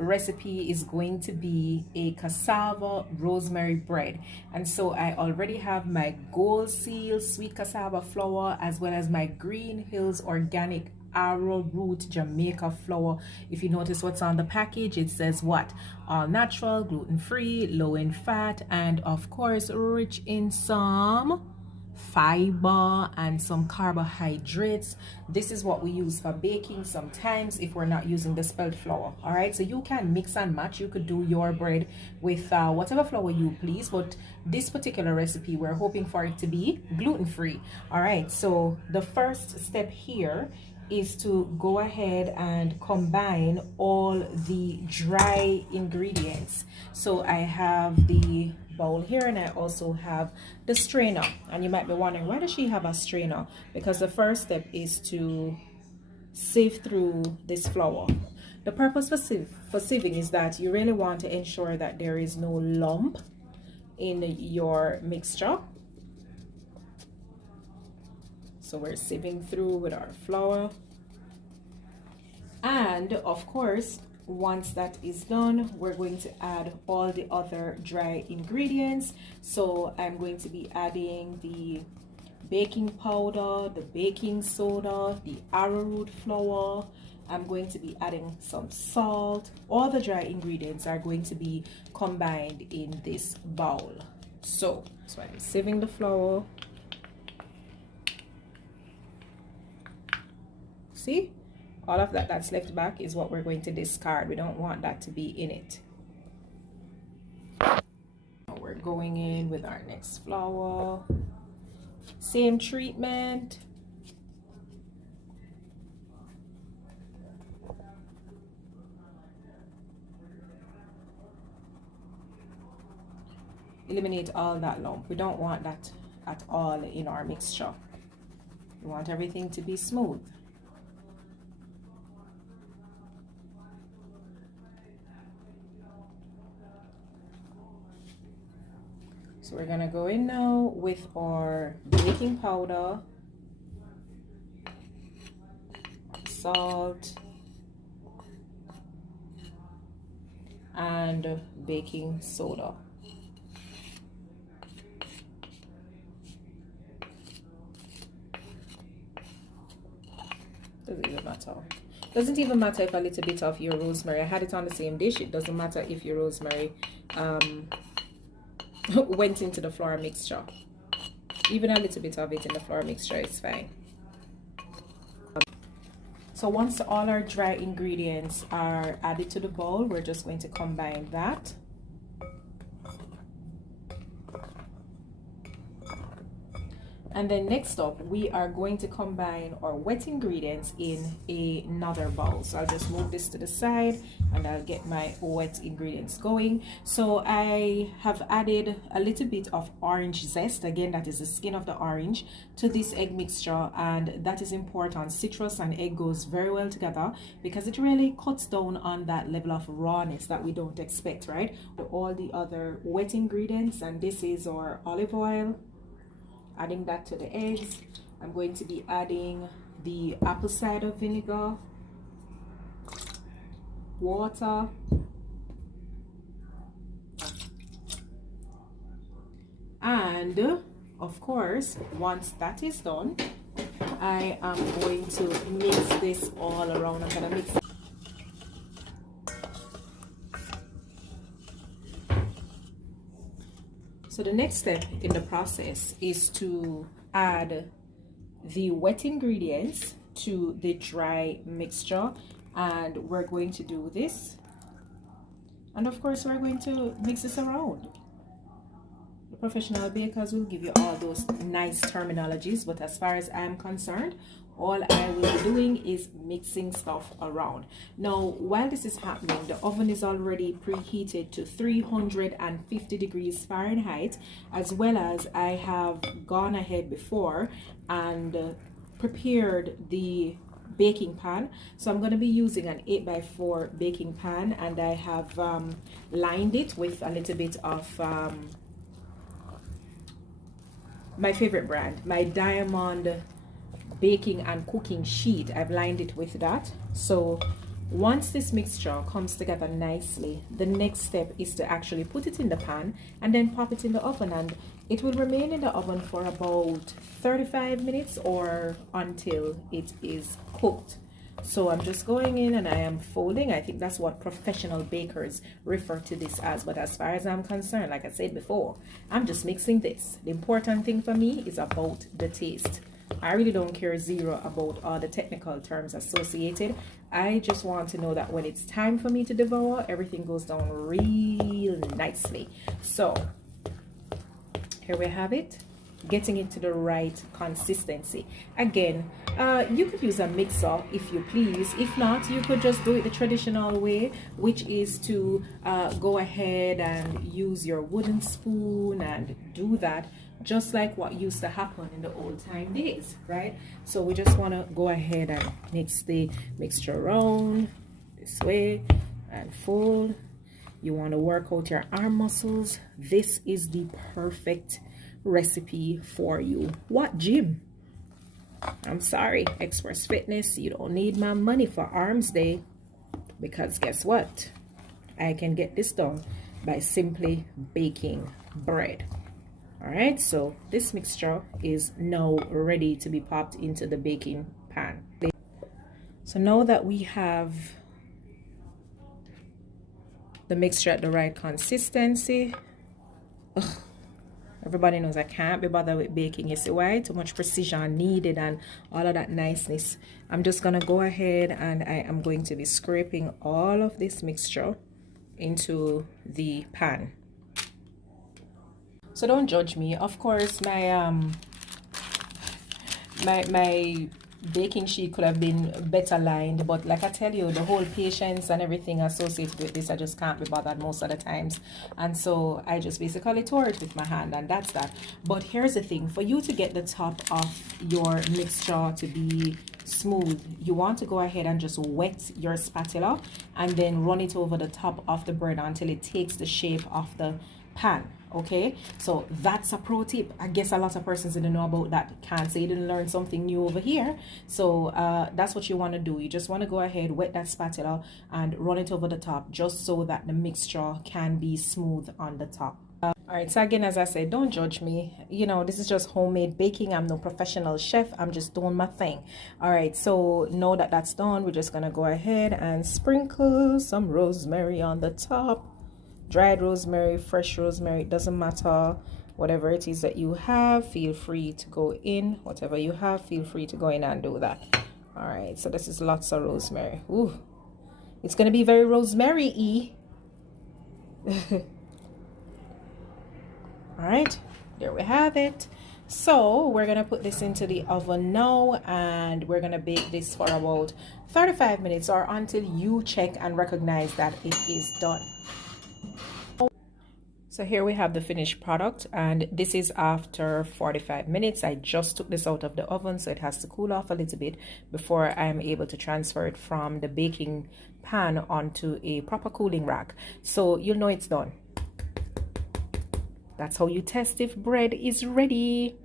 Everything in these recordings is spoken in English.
recipe is going to be a cassava rosemary bread, and so I already have my Gold Seal sweet cassava flour as well as my Green Hills organic Arrowroot Jamaica flour. If you notice what's on the package, it says what? All natural, gluten-free, low in fat, and of course rich in some fiber and some carbohydrates. This is what we use for baking sometimes if we're not using the spelt flour. All right, so you can mix and match. You could do your bread with whatever flour you please, but this particular recipe we're hoping for it to be gluten-free. All right, so the first step here is to go ahead and combine all the dry ingredients. So I have the bowl here, and I also have the strainer. And you might be wondering, why does she have a strainer? Because the first step is to sieve through this flour. The purpose for sieving is that you really want to ensure that there is no lump in your mixture. So we're sieving through with our flour, and of course once that is done, we're going to add all the other dry ingredients. So I'm going to be adding the baking powder, the baking soda, the arrowroot flour. I'm going to be adding some salt. All the dry ingredients are going to be combined in this bowl. So I'm sieving the flour. See, all of that that's left back is what we're going to discard. We don't want that to be in it. Now we're going in with our next flour. Same treatment. Eliminate all that lump. We don't want that at all in our mixture. We want everything to be smooth. So we're gonna go in now with our baking powder, salt, and baking soda. Doesn't even matter. Doesn't even matter if a little bit of your rosemary, I had it on the same dish. It doesn't matter if your rosemary went into the flour mixture. Even a little bit of it in the flour mixture is fine. So once all our dry ingredients are added to the bowl, we're just going to combine that. And then next up, we are going to combine our wet ingredients in another bowl. So I'll just move this to the side and I'll get my wet ingredients going. So I have added a little bit of orange zest. Again, that is the skin of the orange to this egg mixture, and that is important. Citrus and egg goes very well together because it really cuts down on that level of rawness that we don't expect, right? With all the other wet ingredients, and this is our olive oil. Adding that to the eggs. I'm going to be adding the apple cider vinegar, water, and of course once that is done, I am going to mix this all around. I'm gonna mix it. So the next step in the process is to add the wet ingredients to the dry mixture, and we're going to do this, and of course we're going to mix this around. The professional bakers will give you all those nice terminologies, but as far as I'm concerned, all I will be doing is mixing stuff around. Now, while this is happening, the oven is already preheated to 350 degrees Fahrenheit, as well as I have gone ahead before and prepared the baking pan. So I'm going to be using an 8x4 baking pan, and I have lined it with a little bit of my favorite brand, my Diamond baking and cooking sheet. I've lined it with that. So Once this mixture comes together nicely, the next step is to actually put it in the pan and then pop it in the oven, and it will remain in the oven for about 35 minutes or until it is cooked. So I'm just going in and I am folding. I think that's what professional bakers refer to this as, but as far as I'm concerned, like I said before, I'm just mixing this. The important thing for me is about the taste. I really don't care zero about all the technical terms associated. I just want to know that when it's time for me to devour, everything goes down real nicely. So here we have it, getting it to the right consistency. Again, you could use a mixer if you please. If not, you could just do it the traditional way, which is to go ahead and use your wooden spoon and do that, just like what used to happen in the old time days, right? So we just want to go ahead and mix the mixture around this way and fold. You want to work out your arm muscles. This is the perfect recipe for you. What gym? I'm sorry, Express Fitness, you don't need my money for Arms Day, because guess what? I can get this done by simply baking bread. All right, so this mixture is now ready to be popped into the baking pan. So now that we have the mixture at the right consistency, everybody knows I can't be bothered with baking. You see why? Too much precision needed and all of that niceness. I'm just gonna go ahead and I am going to be scraping all of this mixture into the pan. So don't judge me. Of course, my baking sheet could have been better lined, but like I tell you, the whole patience and everything associated with this, I just can't be bothered most of the times, and so I just basically tore it with my hand, and that's that. But here's the thing: for you to get the top of your mixture to be smooth, you want to go ahead and just wet your spatula and then run it over the top of the bread until it takes the shape of the pan. Okay, so that's a pro tip. I guess a lot of persons didn't know about that. Can't say you didn't learn something new over here. So that's what you want to do. You just want to go ahead, wet that spatula and run it over the top, just so that the mixture can be smooth on the top. All right, so again, as I said, don't judge me. You know, this is just homemade baking. I'm no professional chef. I'm just doing my thing. All right, so now that that's done, we're just gonna go ahead and sprinkle some rosemary on the top. Dried rosemary, fresh rosemary, it doesn't matter. Whatever it is that you have, feel free to go in. Whatever you have, feel free to go in and do that. All right, so this is lots of rosemary. Ooh, it's gonna be very rosemary-y. All right, there we have it. So we're gonna put this into the oven now, and we're gonna bake this for about 35 minutes or until you check and recognize that it is done. So here we have the finished product, and this is after 45 minutes. I just took this out of the oven, so it has to cool off a little bit before I'm able to transfer it from the baking pan onto a proper cooling rack. So you'll know it's done. That's how you test if bread is ready.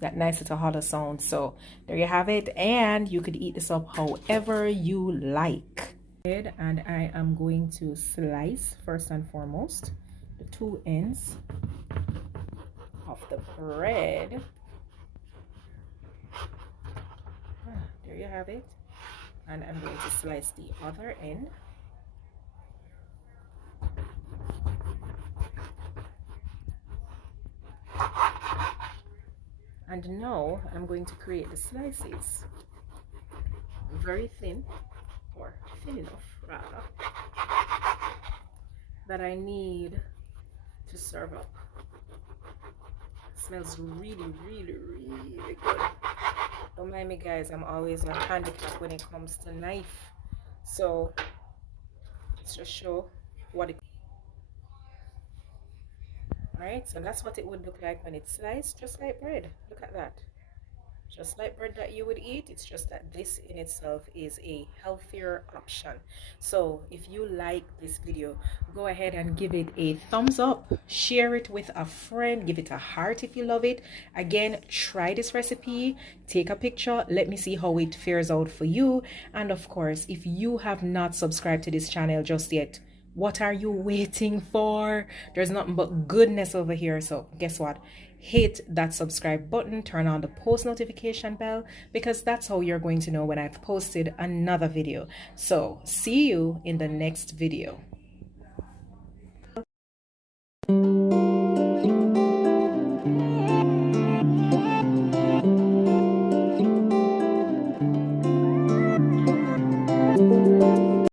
That nice little hollow sound. So there you have it, and you could eat this up however you like. And I am going to slice first and foremost the two ends of the bread. There you have it. And I'm going to slice the other end. And now I'm going to create the slices, very thin, or thin enough rather, that I need to serve up. It smells really, really, really good. Don't mind me, guys, I'm always a handicap when it comes to knife, so let's just show what it. Alright, so that's what it would look like when it's sliced, just like bread. Look at that. just like bread that you would eat. It's just that this in itself is a healthier option. So if you like this video, go ahead and give it a thumbs up, share it with a friend, give it a heart if you love it. Again, try this recipe, take a picture, let me see how it fares out for you. And of course, if you have not subscribed to this channel just yet, what are you waiting for? There's nothing but goodness over here. So guess what? Hit that subscribe button, turn on the post notification bell, because that's how you're going to know when I've posted another video. So see you in the next video.